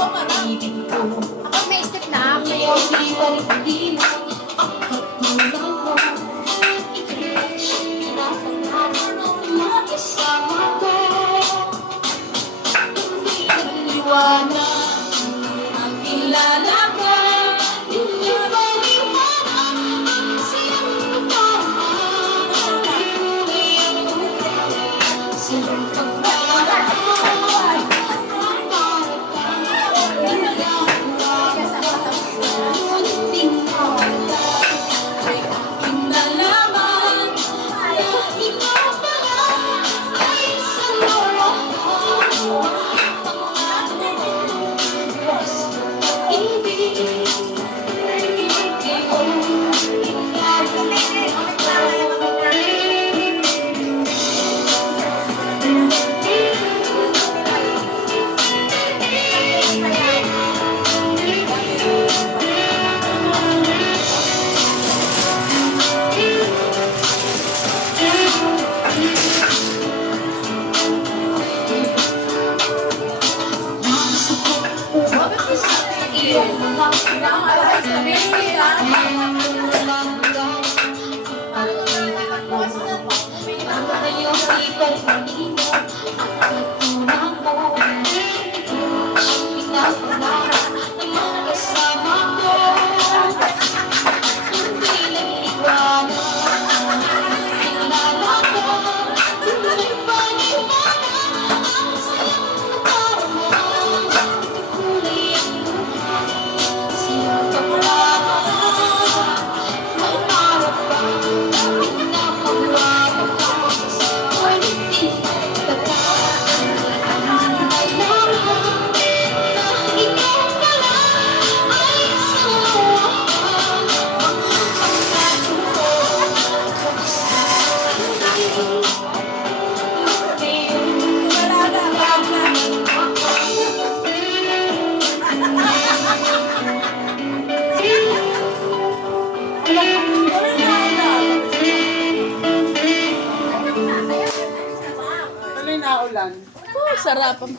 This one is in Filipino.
Ako may step na ako. Thank you. sarap ang